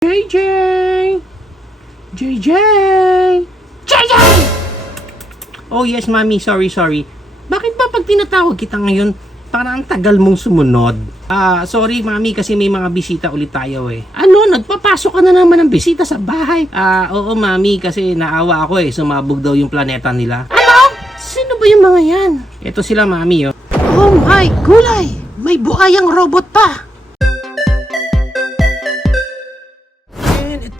JJ! JJ! JJ! Oh yes, mami. Sorry. Bakit ba pag tinatawag kita ngayon, parang ang tagal mong sumunod? Sorry mami kasi may mga bisita ulit tayo eh. Ano? Nagpapasok ka na naman ng bisita sa bahay? Oo mami kasi naawa ako eh. Sumabog daw yung planeta nila. Ano? Sino ba yung mga yan? Ito sila mami oh. Oh my gulay! May buhayang robot pa!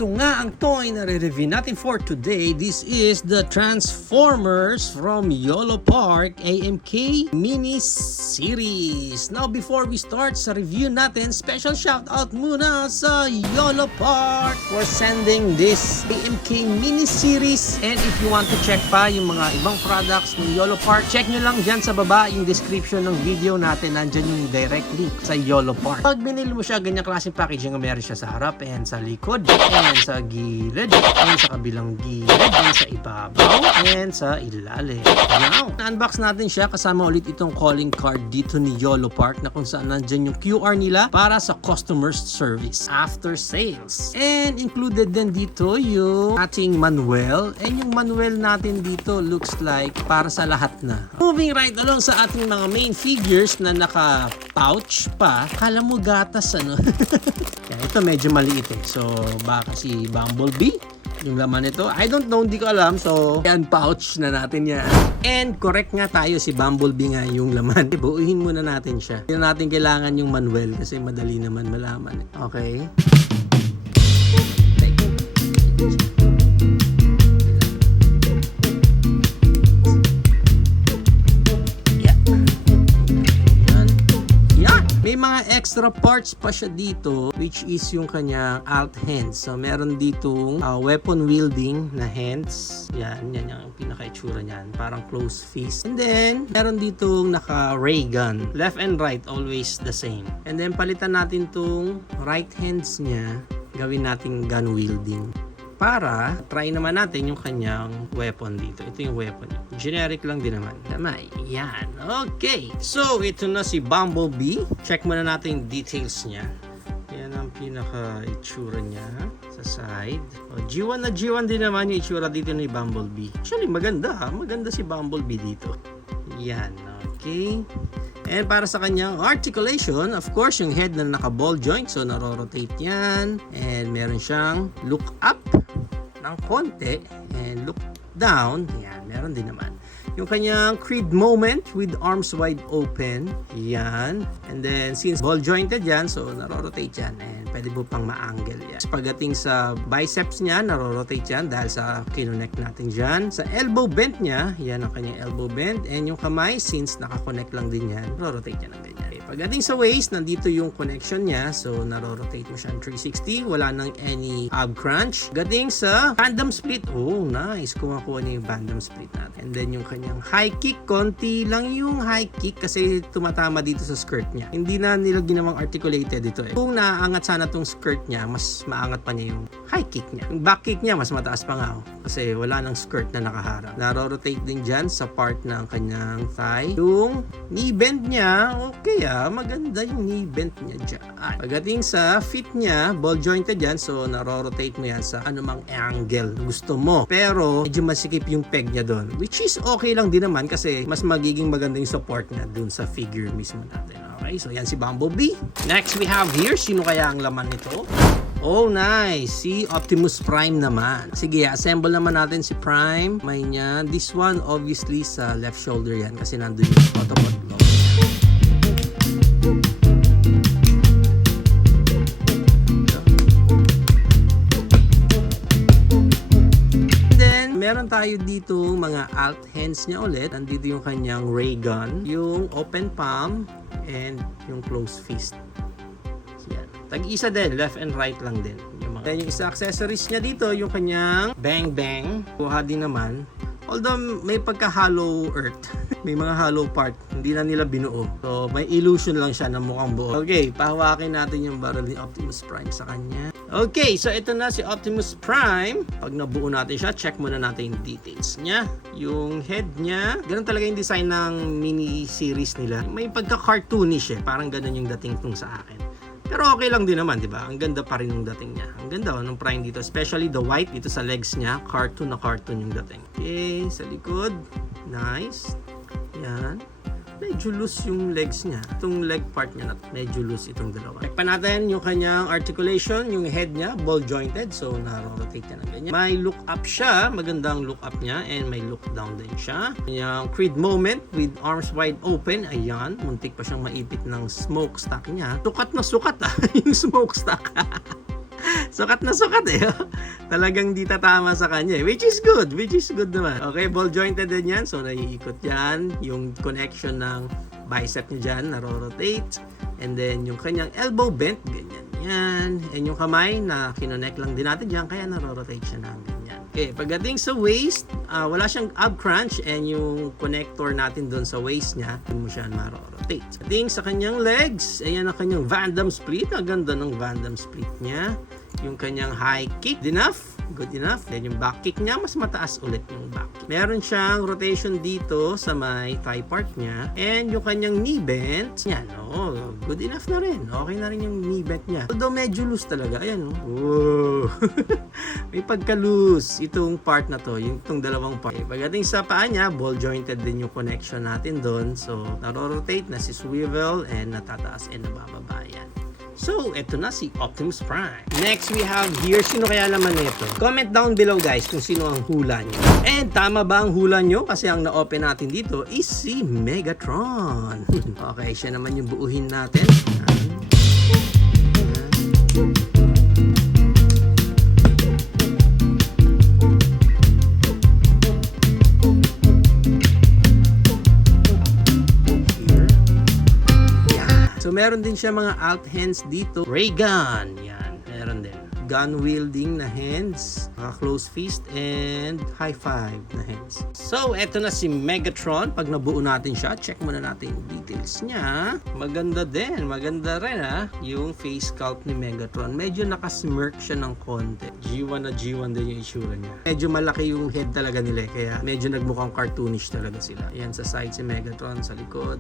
Ito nga ang toy na re-review natin for today. This is the Transformers from YOLO Park AMK Mini Series. Now before we start sa review natin, special shout out muna sa YOLO Park for sending this AMK Mini Series. And if you want to check pa yung mga ibang products ng YOLO Park, check nyo lang dyan sa baba yung description ng video natin. Nandyan yung direct link sa YOLO Park. Pag binili mo siya, ganyang klaseng packaging ang meron siya sa harap and sa likod. And sa gilid, and sa kabilang gilid, and sa ibabaw, and sa ilalim. Now, na-unbox natin siya kasama ulit itong calling card dito ni YOLO Park na kung saan nandyan yung QR nila para sa customer service after sales. And included din dito yung ating manual. And yung manual natin dito looks like para sa lahat na. Moving right along sa ating mga main figures na naka-pouch pa. Kala mo gatas ano? Kaya ito medyo maliit eh. So baka si Bumblebee yung laman nito. I don't know, hindi ko alam. So, yan, pouch na natin yan. And correct nga tayo, si Bumblebee nga yung laman. Buuhin muna natin siya. Hindi natin kailangan yung manual kasi madali naman malaman. Okay? May mga extra parts pa siya dito which is yung kanyang alt hands. So meron ditong weapon wielding na hands. Yan yung pinaka-itsura niyan. Parang close fist. And then meron ditong naka ray gun. Left and right always the same. And then palitan natin tong right hands niya. Gawin nating gun wielding. Para try naman natin yung kanyang weapon dito. Ito yung weapon niya. Generic lang din naman. Tama, yan. Okay. So, ito na si Bumblebee. Check muna natin yung details niya. Yan ang pinaka-itsura niya sa side. G1 na G1 din naman yung itsura dito ni Bumblebee. Actually, maganda ha. Maganda si Bumblebee dito. Yan. Okay. And para sa kanyang articulation, of course, yung head na naka-ball joint. So, naro-rotate yan. And meron siyang look up ng konti. And look down. Yan, meron din naman. Yung kanyang Creed moment with arms wide open. Yan. And then, since ball jointed yan, so naro-rotate yan. And pwede mo pang ma-angle yan. Pagdating sa biceps niya, naro-rotate yan dahil sa kinonect natin dyan. Sa elbow bend niya, yan ang kanyang elbow bend. And yung kamay, since nakakonect lang din yan, naro-rotate yan ng ganyan. Pagdating sa waist, nandito yung connection niya. So, naro-rotate mo siya ng 360. Wala nang any ab crunch. Pagdating sa tandem split. Oh, nice. Kumakuha niya yung tandem split natin. And then, yung kanyang high kick. Konti lang yung high kick kasi tumatama dito sa skirt niya. Hindi na nila ginawang articulated ito eh. Kung naangat sana tong skirt niya, mas maangat pa niya yung high kick niya. Yung back kick niya, mas mataas pa nga. Oh, kasi wala nang skirt na nakaharap. Naro-rotate din dyan sa part ng kanyang thigh. Yung knee bend niya, okay maganda yung knee bend niya dyan. Pagdating sa feet niya, ball jointed yan. So, naro-rotate mo yan sa anumang angle gusto mo. Pero, medyo masikip yung peg niya doon. Which is okay lang din naman kasi mas magiging maganda yung support niya dun sa figure mismo natin. Okay, so yan si Bumblebee. Next we have here, sino kaya ang laman nito? Oh, nice. Si Optimus Prime naman. Sige, assemble naman natin si Prime. May niya. This one, obviously, sa left shoulder yan kasi nandun yung Autobot logo. Then, meron tayo dito mga alt hands niya ulit. Nandito yung kanyang ray gun, yung open palm, and yung closed fist. Yan. Tag-isa din, left and right lang din. Then yung isa accessories niya dito, yung kanyang bang bang. Kuha din naman. Although may pagka-hollow earth. May mga hollow part. Hindi na nila binuo. So may illusion lang siya na mukhang buo. Okay, pahawakin natin yung barrel ni Optimus Prime sa kanya. Okay, so ito na si Optimus Prime. Pag nabuo natin siya, check muna natin yung details niya. Yung head niya. Ganun talaga yung design ng mini series nila. May pagka-cartoonish eh. Parang ganun yung dating tung sa akin. Pero okay lang din naman, di ba? Ang ganda pa rin ng dating niya. Ang ganda ng Prime dito, especially the white dito sa legs niya. Cartoon na cartoon yung dating. Okay, sa likod. Nice. Yan. Medyo loose yung legs niya. Itong leg part niya, medyo loose itong dalawa. Check pa natin yung kanyang articulation, yung head niya, ball jointed. So, na-rotate niya ng ganyan. May look up siya. Magandang look up niya. And may look down din siya. Yung creed moment with arms wide open. Ayan. Muntik pa siyang maipit ng smokestack niya. Sukat na sukat yung smokestack. Sukat na sukat Talagang di tatama sa kanya which is good naman. Okay, ball jointed din yan. So, naiikot yan. Yung connection ng bicep niya dyan, naro-rotate. And then, yung kanyang elbow bent, ganyan yan. And yung kamay, na kinonect lang din natin dyan, kaya naro-rotate siya ng ganyan. Okay, pagdating sa waist, wala siyang ab crunch and yung connector natin doon sa waist niya, doon mo siya maro-rotate. Pagdating sa kanyang legs, ayan ang kanyang Van Damme split. Ang ganda ng Van Damme split niya. Yung kanyang high kick, good enough. Then yung back kick niya, mas mataas ulit yung back kick. Meron siyang rotation dito sa may thigh part niya. And yung kanyang knee bend, yan, good enough na rin. Okay na rin yung knee bend niya. Although medyo loose talaga, ayan, wow. May pagka-loose itong part na to, itong dalawang part. Pagdating sa paa niya, ball jointed din yung connection natin doon. So, naro-rotate, nasi-swivel, and natataas and nabababa yan. So, eto na si Optimus Prime. Next, we have here, sino kaya naman ito? Comment down below guys kung sino ang hula nyo. And tama ba ang hula nyo? Kasi ang na-open natin dito is si Megatron. Okay, siya naman yung buuhin natin. So, meron din siya mga alt hands dito. Ray gun. Yan. Meron din. Gun wielding na hands. Close fist and high five na hands. So, eto na si Megatron. Pag nabuo natin siya, check muna natin yung details niya. Maganda din. Maganda rin yung face sculpt ni Megatron. Medyo nakasmirk siya ng konti. G1 na G1 din yung itsura niya. Medyo malaki yung head talaga nila. Kaya medyo nagmukhang cartoonish talaga sila. Yan sa side si Megatron. Sa likod.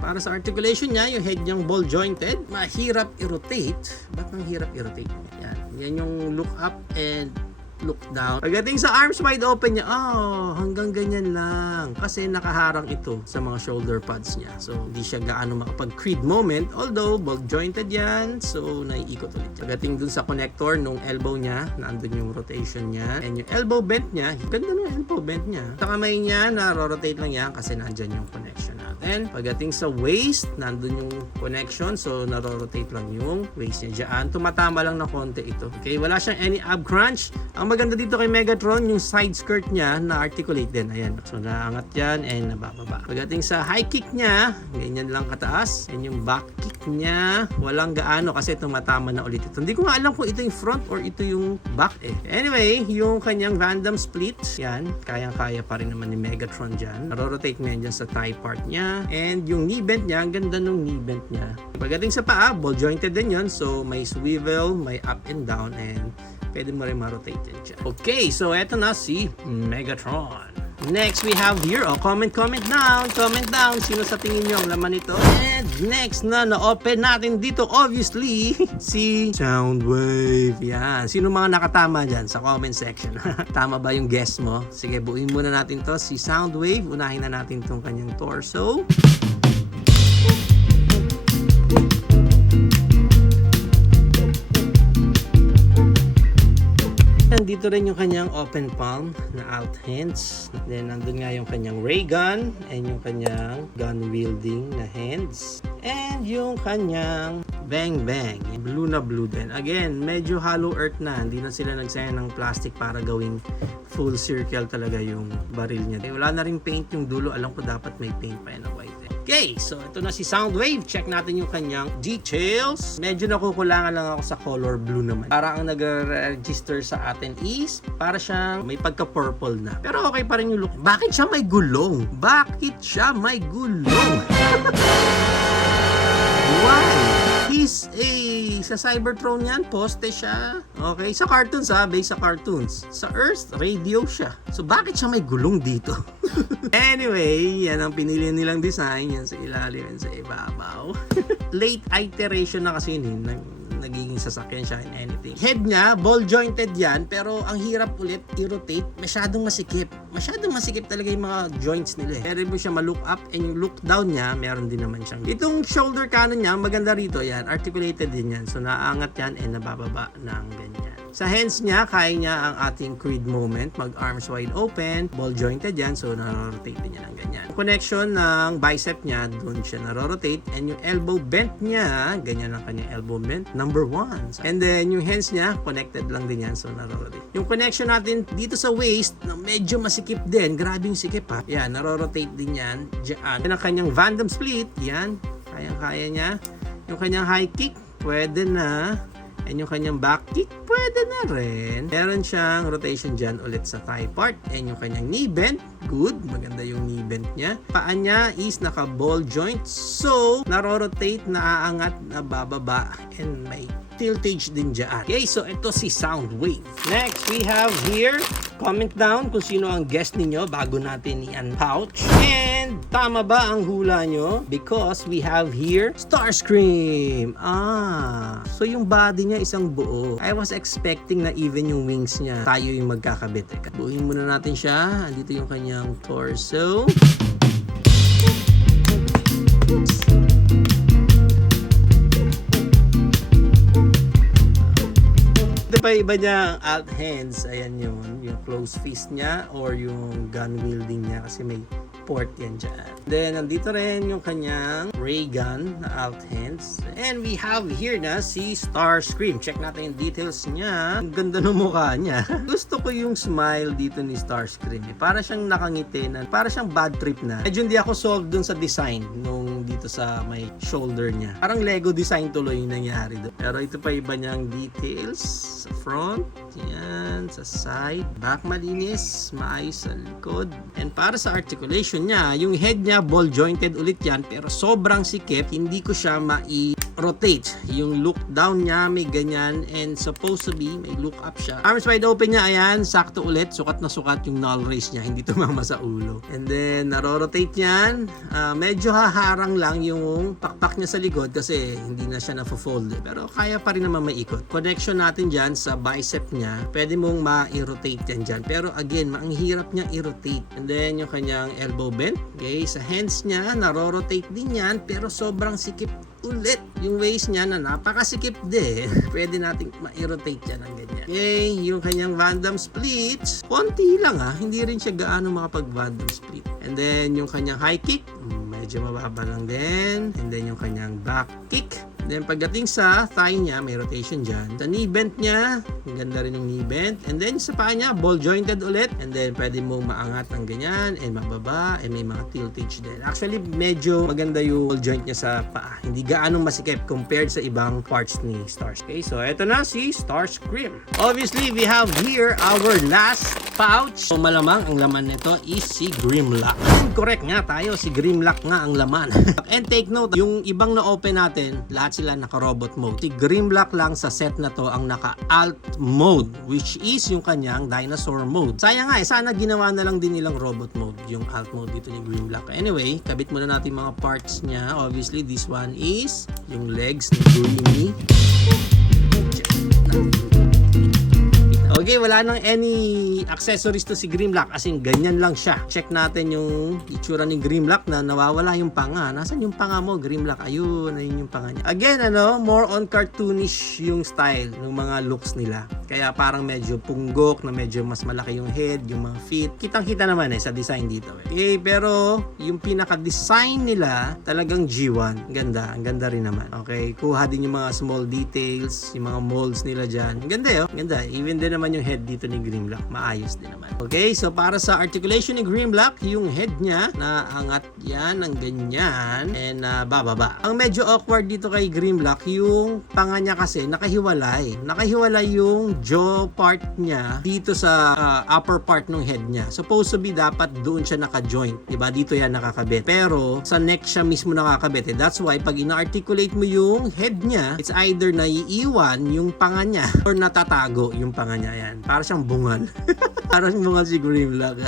Para sa articulation niya, yung head niyang ball jointed, mahirap i-rotate. Ba't mahirap i-rotate? Yan yung look up and look down. Pagdating sa arms wide open niya, hanggang ganyan lang. Kasi nakaharang ito sa mga shoulder pads niya. So, hindi siya gaano makapag-creed moment. Although, ball jointed yan. So, naiikot ulit. Pagdating dun sa connector nung elbow niya, nandun yung rotation niya. And yung elbow bent niya, ganda ng elbow bent niya. Sa kamay niya, na-rotate lang yan kasi nandyan yung connection natin. Pagdating sa waist, nandun yung connection. So, na-rotate lang yung waist niya dyan. Tumatama lang na konti ito. Okay, wala siyang any ab crunch. Ang maganda dito kay Megatron, yung side skirt niya na-articulate din. Ayan. So, naangat yan and nabababa. Pagdating sa high kick niya, ganyan lang kataas. And yung back kick niya, walang gaano kasi tumatama na ulit ito. Hindi ko nga alam kung ito yung front or ito yung back Anyway, yung kanyang Van Damme split, yan. Kayang-kaya pa rin naman ni Megatron dyan. Naro-rotate mo yan dyan sa thigh part niya. And yung knee bend niya, ang ganda nung knee bend niya. Pagdating sa paa, ball jointed din yun. So, may swivel, may up and down, and pwede mo rin ma-rotate din siya. Okay, so eto na si Megatron. Next, we have here, comment down, sino sa tingin nyo ang laman nito? And next na na-open natin dito, obviously, si Soundwave. Yan, sino mga nakatama dyan sa comment section? Tama ba yung guess mo? Sige, buuin muna natin to, si Soundwave. Unahin na natin tong kanyang torso. Nandito rin yung kanyang open palm na alt hands. Then, nandun nga yung kanyang ray gun and yung kanyang gun wielding na hands. And yung kanyang bang bang. Blue na blue din. Again, medyo hollow earth na. Hindi na sila nagsayang ng plastic para gawing full circle talaga yung baril niya. Wala na rin paint yung dulo. Alam ko dapat may paint pa yan na white. Okay, so ito na si Soundwave. Check natin yung kanyang details. Medyo nakukulangan lang ako sa color blue naman. Para ang nag-register sa atin is para siyang may pagka-purple na. Pero okay pa rin yung look. Bakit siya may gulong? Bakit siya may gulong? Why? is sa Cybertron yan, poste siya. Okay, sa cartoons based sa cartoons. Sa Earth, radio siya. So bakit siya may gulong dito? Anyway, yan ang pinili nilang design. Yan sa ilalim, yan sa ibabaw. Late iteration na kasi yun, nagiging sasakyan siya in anything. Head niya, ball jointed yan, pero ang hirap ulit i-rotate, masyadong masikip. Masyadong masikip talaga yung mga joints nila. Pero mo siya ma-look up and yung look down niya, meron din naman siyang. Itong shoulder cannon niya, maganda rito yan, articulated din yan. So naangat yan and nabababa ng ganyan. Sa hands niya, kaya niya ang ating Creed moment, mag-arms wide open, ball jointed yan, so naro-rotate din niya ng ganyan. Connection ng bicep niya, doon siya naro-rotate, and yung elbow bent niya, ganyan ang kanyang elbow bent, number 1. And then yung hands niya, connected lang din yan, so naro-rotate. Yung connection natin dito sa waist, na medyo masikip din, grabe yung sikip ha. Yan, naro-rotate din yan, dyan. Yan ang kanyang Van Damme split, yan, kaya niya. Yung kanyang high kick, pwede na. And yung kanyang back kick, pwede na rin. Meron siyang rotation dyan ulit sa thigh part. And yung kanyang knee bend, good. Maganda yung knee bend niya. Paa niya is naka-ball joint. So, naro-rotate, naaangat, nabababa. And may tiltage din dyan. Okay, so ito si Soundwave. Next, we have here, comment down kung sino ang guest ninyo bago natin i-unpouch. And tama ba ang hula nyo? Because we have here Starscream. So yung body niya isang buo. I was expecting na even yung wings niya tayo yung magkakabit. Buuin muna natin siya. Andito yung kanyang torso. Iba niya ang alt hands, ayan yung close fist niya or yung gun wielding niya kasi may port yan dyan. Then, nandito rin yung kanyang ray gun na alt hands. And we have here na si Starscream. Check natin yung details niya. Ang ganda ng mukha niya. Gusto ko yung smile dito ni Starscream. Para siyang nakangiti na, para siyang bad trip na. Medyo hindi ako sold dun sa design nung dito sa may shoulder niya. Parang Lego design tuloy yung nangyari doon. Pero ito pa iba niyang details. Sa front, yan, sa side, back malinis, maayos sa likod. And para sa articulation niya, yung head niya ball jointed ulit yan, pero sobrang sikip, hindi ko siya rotate. Yung look down niya may ganyan and supposed to be may look up siya. Arms wide open niya, ayan, sakto ulit, sukat na sukat yung null raise niya, hindi tumama sa ulo. And then naro-rotate niyan, medyo haharang lang yung pakpak niya sa likod kasi hindi na siya na-fold. Pero kaya pa rin naman maikot. Connection natin dyan sa bicep niya, pwede mong ma-rotate yan dyan. Pero again, ang hirap niya i-rotate. And then yung kanyang elbow bend, okay, sa hands niya, naro-rotate din yan, pero sobrang sikip ulit yung waist niya na napakasikip din. Pwede nating ma-rotate yan ng ganyan. Okay, yung kanyang Van Damme split, konti lang hindi rin siya gaano makapag Van Damme split. And then yung kanyang high kick, medyo mababa lang din. And then yung kanyang back kick. Then pagdating sa thigh niya, may rotation dyan. Sa knee bend niya, ang ganda rin yung knee bend. And then sa paa niya, ball jointed ulit. And then pwede mo maangat ng ganyan and mababa and may mga tiltage din. Actually, medyo maganda yung ball joint niya sa paa. Hindi gaano masikip compared sa ibang parts ni Starscream. Okay, so eto na si Starscream. Obviously, we have here our last pouch. So malamang ang laman nito is si Grimlock. And correct nga tayo, si Grimlock nga ang laman. And take note, yung ibang na-open natin, lahat sila naka-robot mode. Si Grimlock lang sa set na to ang naka-alt mode, which is yung kanyang dinosaur mode. Sayang nga sana ginawa na lang din nilang robot mode, yung alt mode dito ni Grimlock. Anyway, kabit muna natin mga parts niya. Obviously, this one is yung legs ni Grimmy. Okay, wala nang any accessories to si Grimlock, as in ganyan lang siya. Check natin yung itsura ni Grimlock na nawawala yung panga. Nasaan yung panga mo, Grimlock? Ayun yung panga niya. Again, more on cartoonish yung style ng mga looks nila. Kaya parang medyo punggok na medyo mas malaki yung head, yung mga feet. Kitang-kita naman sa design dito. Okay, pero yung pinaka-design nila talagang G1. Ganda, ang ganda rin naman. Okay, kuha din yung mga small details, yung mga molds nila dyan. Ang ganda Ganda. Even din naman naman yung head dito ni Grimlock. Maayos din naman. Okay, so para sa articulation ni Grimlock, yung head niya, naangat yan ng ganyan and bababa. Ang medyo awkward dito kay Grimlock, yung panga niya kasi nakahiwalay. Nakahiwalay yung jaw part niya dito sa upper part ng head niya. Supposed to be dapat doon siya naka-joint. Diba? Dito yan nakakabit. Pero sa neck siya mismo nakakabit. That's why pag ina-articulate mo yung head niya, it's either naiiwan yung panga niya or natatago yung panga niya. Yan. Para siyang bungal. Para siyang bungal si Grimlock.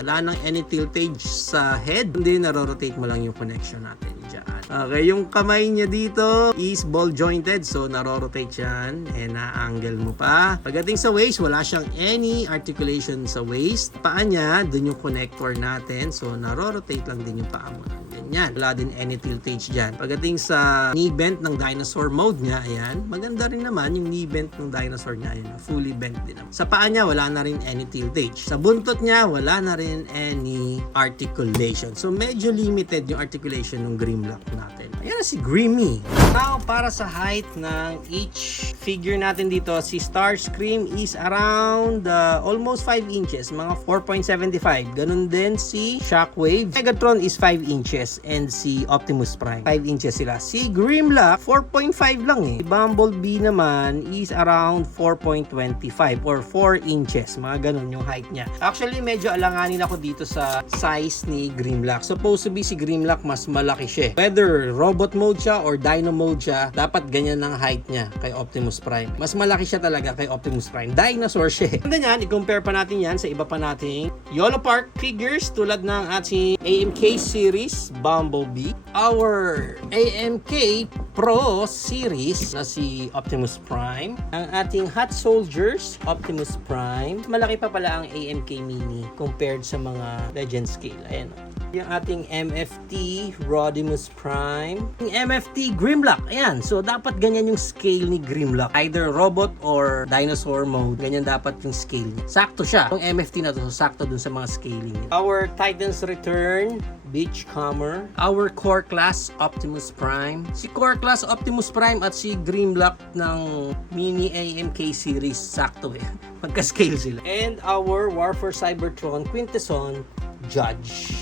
Wala nang any tiltage sa head. Hindi, narorotate mo lang yung connection natin dyan. Okay, yung kamay niya dito is ball jointed. So, narorotate yan. And na-angle mo pa. Pagdating sa waist, wala siyang any articulation sa waist. Paa niya, dun yung connector natin. So, narorotate lang din yung paa mo. Ganyan. Wala din any tiltage dyan. Pagdating sa knee bend ng dinosaur mode niya, ayan. Maganda rin naman yung knee bend ng dinosaur niya. Ayan, fully bent din naman. Sa paa niya, wala na rin any tiltage. Sa buntot niya, wala na rin any articulation. So, medyo limited yung articulation ng Grimlock natin. Ayan na si Grimmy. Now, para sa height ng each figure natin dito, si Starscream is around almost 5 inches. Mga 4.75. Ganun din si Shockwave. Megatron is 5 inches and si Optimus Prime 5 inches sila. Si Grimlock 4.5 lang eh. Si Bumblebee naman is around 4.25 or 4 inches. Mga ganun yung height niya. Actually, medyo alanganin ako dito sa size ni Grimlock. Supposed to be si Grimlock mas malaki siya. Whether robot mode siya or dino mode siya, dapat ganyan ang height niya kay Optimus Prime. Mas malaki siya talaga kay Optimus Prime. Dinosaur siya. And then yan, i-compare pa natin yan sa iba pa nating YOLO Park figures tulad ng ating AMK series Bumblebee, our AMK Pro series na si Optimus Prime, ang ating Hot Soldiers Optimus Prime. Malaki pa pala ang AMK Mini compared sa mga Legend scale. Ayan. Yung ating MFT Rodimus Prime, yung MFT Grimlock. Ayan, so dapat ganyan yung scale ni Grimlock, either robot or dinosaur mode. Ganyan dapat yung scale niya. Sakto siya. Yung MFT na to, so sakto dun sa mga scaling niya. Our Titans Return Beachcomber, our Core Class Optimus Prime, si Core Class Optimus Prime at si Grimlock ng Mini AMK series, sakto eh. Magka-scale sila. And our War for Cybertron Quintesson Judge.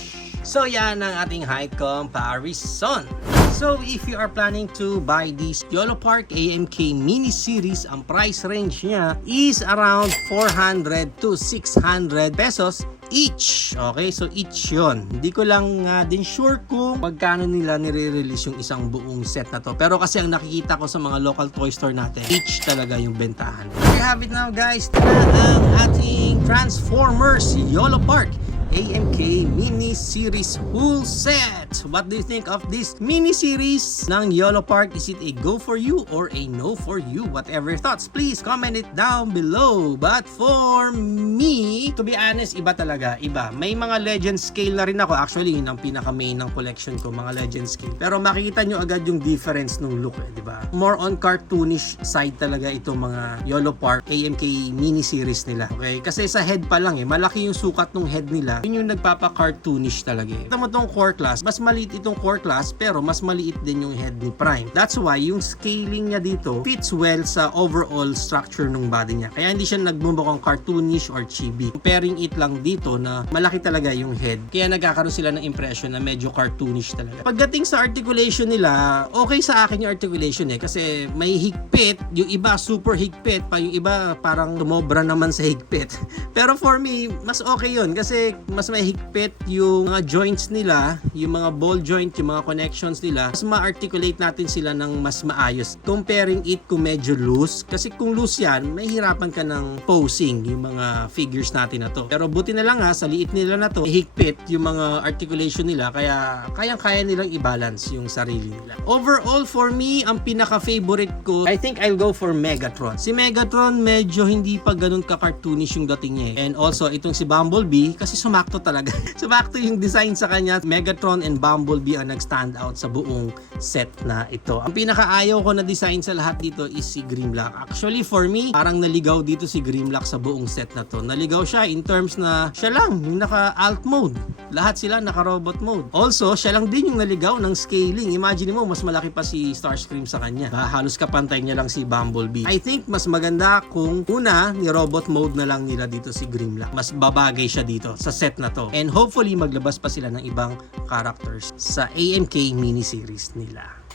So yan ang ating height comparison. So if you are planning to buy this YOLO Park AMK mini series, ang price range niya is around 400 to 600 pesos each. Okay, so each yon. Hindi ko lang din sure kung magkano nila nire-release yung isang buong set na to. Pero kasi ang nakikita ko sa mga local toy store natin, each talaga yung bentahan. There you have it now guys. Ito na ang ating Transformers YOLO Park AMK mini series full set. What do you think of this mini series ng YOLO Park? Is it a go for you or a no for you? Whatever your thoughts, please comment it down below. But for me, to be honest, iba talaga, iba. May mga legend scale na rin ako. Actually, yun ang pinaka main ng collection ko, mga legend scale. Pero makikita nyo agad yung difference ng look, di ba? More on cartoonish side talaga itong mga YOLO Park AMK mini series nila. Okay? Kasi sa head pa lang malaki yung sukat ng head nila. Yun yung nagpapa-cartoonish talaga eh. Kita mo tong core class, mas maliit itong core class pero mas maliit din yung head ni Prime. That's why yung scaling niya dito fits well sa overall structure ng body niya. Kaya hindi siya nagmumukhang cartoonish or chibi. Comparing it lang dito na malaki talaga yung head. Kaya nagkakaroon sila ng impression na medyo cartoonish talaga. Pagdating sa articulation nila, okay sa akin yung articulation kasi may higpit, yung iba super higpit pa, yung iba parang tumobra naman sa higpit. Pero for me, mas okay yun kasi mas may higpit yung mga joints nila, yung mga ball joint, yung mga connections nila, mas ma-articulate natin sila ng mas maayos. Comparing it kung medyo loose, kasi kung loose yan, may hirapan ka ng posing yung mga figures natin na to. Pero buti na lang sa liit nila na to, higpit yung mga articulation nila, kaya kayang-kaya nilang i-balance yung sarili nila. Overall, for me, ang pinaka-favorite ko, I think I'll go for Megatron. Si Megatron, medyo hindi pa ganun ka-cartoonish yung dating niya. And also, itong si Bumblebee, kasi sumakto talaga. Sumakto yung design sa kanya. Megatron and Bumblebee ang nag-stand out sa buong set na ito. Ang pinakaayaw ko na design sa lahat dito is si Grimlock. Actually, for me, parang naligaw dito si Grimlock sa buong set na to. Naligaw siya in terms na siya lang yung naka-alt mode. Lahat sila naka-robot mode. Also, siya lang din yung naligaw ng scaling. Imagine mo, mas malaki pa si Starscream sa kanya. Halos kapantay niya lang si Bumblebee. I think mas maganda kung una, ni-robot mode na lang nila dito si Grimlock. Mas babagay siya dito sa set na to. And hopefully, maglabas pa sila ng ibang characters sa AMK miniseries nila.